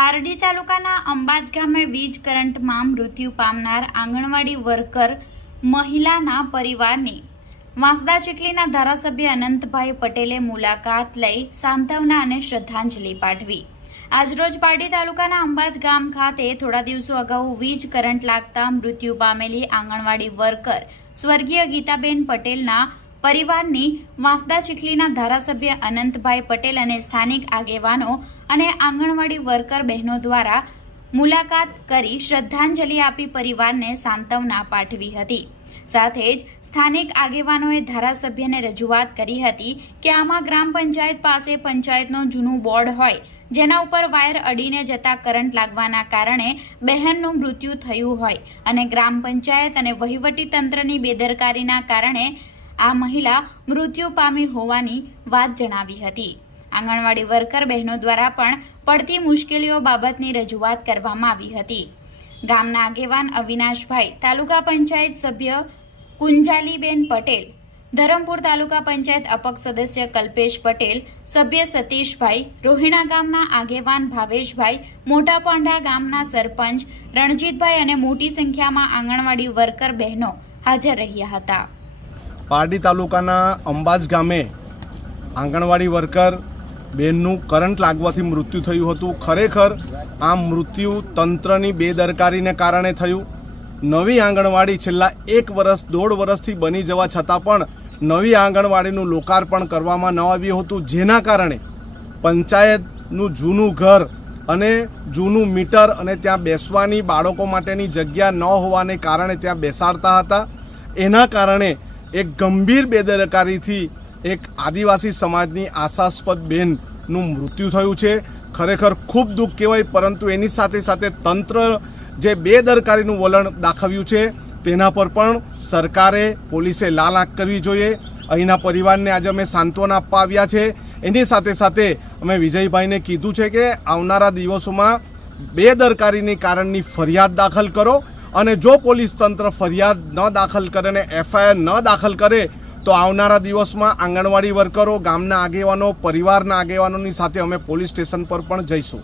પારડી તાલુકાના અંબાજ ગામે વીજ કરંટમાં મૃત્યુ પામનાર આંગણવાડી વર્કર મહિલાના પરિવારની. વાંસદા ચીખલીના ધારાસભ્ય અનંતભાઈ પટેલે મુલાકાત લઈ સાંત્વના અને શ્રદ્ધાંજલિ પાઠવી. આજરોજ પારડી તાલુકાના અંબાજ ગામ ખાતે થોડા દિવસો અગાઉ વીજ કરંટ લાગતા મૃત્યુ પામેલી આંગણવાડી વર્કર સ્વર્ગીય ગીતાબેન પટેલના પરિવારની વાંસદા ચીખલીના ધારાસભ્ય અનંતભાઈ પટેલ અને સ્થાનિક આગેવાનો અને આંગણવાડી વર્કર બહેનો દ્વારા મુલાકાત કરી શ્રદ્ધાંજલિ આપી પરિવારને સાંત્વના પાઠવી હતી. સાથે જ સ્થાનિક આગેવાનોએ ધારાસભ્યને રજૂઆત કરી હતી કે આમાં ગ્રામ પંચાયત પાસે પંચાયતનું જૂનું બોર્ડ હોય, જેના ઉપર વાયર અડીને જતા કરંટ લાગવાના કારણે બહેનનું મૃત્યુ થયું હોય અને ગ્રામ પંચાયત અને વહીવટી તંત્રની બેદરકારીના કારણે આ મહિલા મૃત્યુ પામી હોવાની વાત જણાવી હતી. આંગણવાડી વર્કર બહેનો દ્વારા પણ પડતી મુશ્કેલીઓ બાબતની રજૂઆત કરવામાં આવી હતી. ગામના આગેવાન અવિનાશભાઈ, તાલુકા પંચાયત સભ્ય કુંજાલીબેન પટેલ, ધરમપુર તાલુકા પંચાયત અપક્ષ સદસ્ય કલ્પેશ પટેલ, સભ્ય સતીશભાઈ, રોહિણા ગામના આગેવાન ભાવેશભાઈ, મોટા પાંડા ગામના સરપંચ રણજીતભાઈ અને મોટી સંખ્યામાં આંગણવાડી વર્કર બહેનો હાજર રહ્યા હતા. પારડી તાલુકાના અંબાજ ગામે આંગણવાડી વર્કર બેનનું કરંટ લાગવાથી મૃત્યુ થયું હતું. ખરેખર આ મૃત્યુ તંત્રની બેદરકારીને કારણે થયું. નવી આંગણવાડી છેલ્લા એક વર્ષ દોઢ વર્ષથી બની જવા છતાં પણ નવી આંગણવાડીનું લોકાર્પણ કરવામાં ન આવ્યું હતું. જેના કારણે પંચાયતનું જૂનું ઘર અને જૂનું મીટર અને ત્યાં બેસવાની બાળકો માટેની જગ્યા ન હોવાને કારણે ત્યાં બેસાડતા હતા. એના કારણે એક ગંભીર બેદરકારીથી એક આદિવાસી સમાજની આશાસ્પદ બેનનું મૃત્યુ થયું છે. ખરેખર ખૂબ દુઃખ કહેવાય, પરંતુ એની સાથે સાથે તંત્ર જે બેદરકારીનું વલણ દાખવ્યું છે, તેના પર પણ સરકારે પોલીસે લાલ આંખ કરવી જોઈએ. અહીંના પરિવારને આજે અમે સાંત્વના આપવા આવ્યા છે. એની સાથે સાથે અમે વિજયભાઈને કીધું છે કે આવનારા દિવસોમાં બેદરકારીની કારણની ફરિયાદ દાખલ કરો. અને જો પોલીસ તંત્ર ફરિયાદ ન દાખલ કરે અને એફઆઈઆર ન દાખલ કરે, તો આવનારા દિવસમાં આંગણવાડી વર્કરો, ગામના આગેવાનો, પરિવારના આગેવાનોની સાથે અમે પોલીસ સ્ટેશન પર પણ જઈશું.